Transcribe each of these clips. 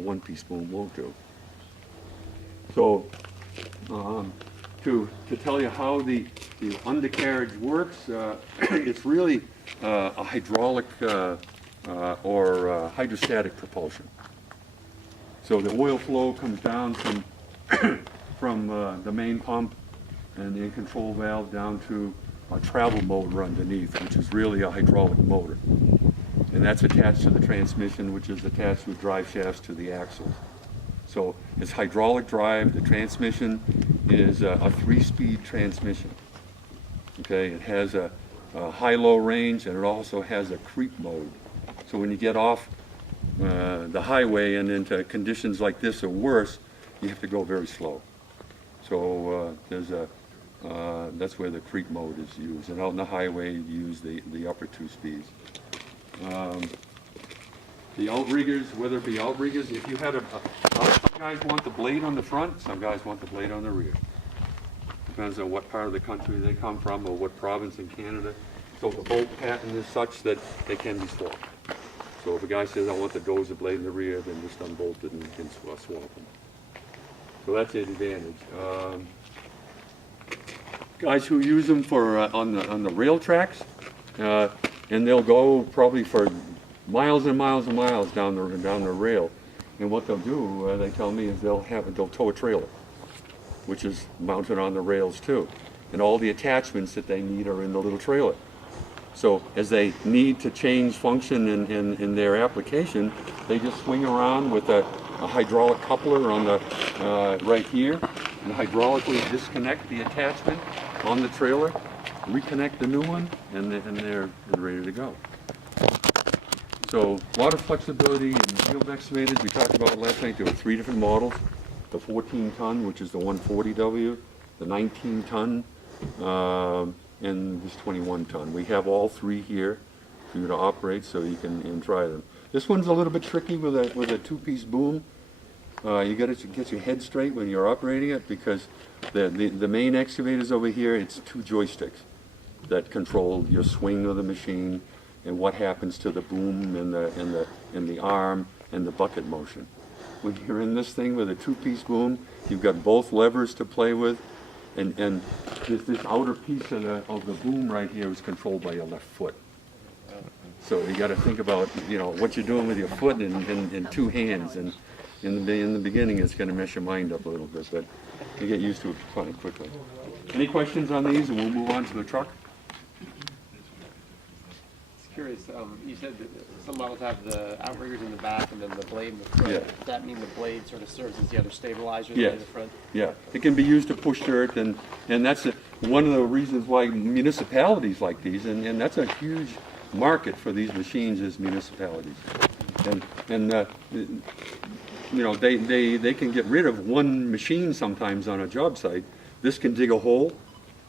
one-piece boom won't do. So to tell you how the undercarriage works, it's really a hydraulic or hydrostatic propulsion. So the oil flow comes down from the main pump and the control valve down to a travel motor underneath, which is really a hydraulic motor. And that's attached to the transmission, which is attached with drive shafts to the axles. So it's hydraulic drive. The transmission is a 3-speed transmission. Okay, it has a high-low range, and it also has a creep mode. So when you get off the highway and into conditions like this or worse, you have to go very slow. So that's where the creep mode is used. And out on the highway, you use the upper 2 speeds. The outriggers, whether it be outriggers, if you had some guys want the blade on the front, some guys want the blade on the rear. Depends on what part of the country they come from or what province in Canada. So the bolt pattern is such that they can be swapped. So if a guy says, I want the dozer blade in the rear, then just unbolt it and you can swap them. So that's the advantage. Guys who use them for on the rail tracks, and they'll go probably for miles and miles and miles down the rail. And what they'll do, they tell me, is they'll tow a trailer, which is mounted on the rails too. And all the attachments that they need are in the little trailer. So as they need to change function in their application, they just swing around with a hydraulic coupler on the right here, and hydraulically disconnect the attachment on the trailer, reconnect the new one, and they're ready to go. So a lot of flexibility in field excavators. We talked about last night. There were 3 different models: the 14-ton, which is the 140W, the 19-ton, and this 21-ton. We have all 3 here for you to operate, so you can try them. This one's a little bit tricky with a 2-piece boom. You got to get your head straight when you're operating it, because the main excavators over here, it's 2 joysticks that control your swing of the machine and what happens to the boom and the arm and the bucket motion. When you're in this thing with a 2-piece boom, you've got both levers to play with, and this outer piece of the boom right here is controlled by your left foot. So you got to think about what you're doing with your foot and 2 hands, and in the beginning it's going to mess your mind up a little bit, but you get used to it quite quickly. Any questions on these, and we'll move on to the truck? Curious, you said that some models have the outriggers in the back and then the blade in the front. Yeah. Does that mean the blade sort of serves as the other stabilizer Yes. in the front? Yeah, it can be used to push dirt, and that's one of the reasons why municipalities like these, and that's a huge market for these machines, is municipalities. And they can get rid of one machine sometimes on a job site. This can dig a hole,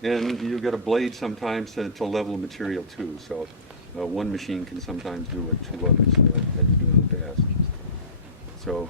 and you've got a blade sometimes to level material too. So one machine can sometimes do what 2 others had to do in the past. So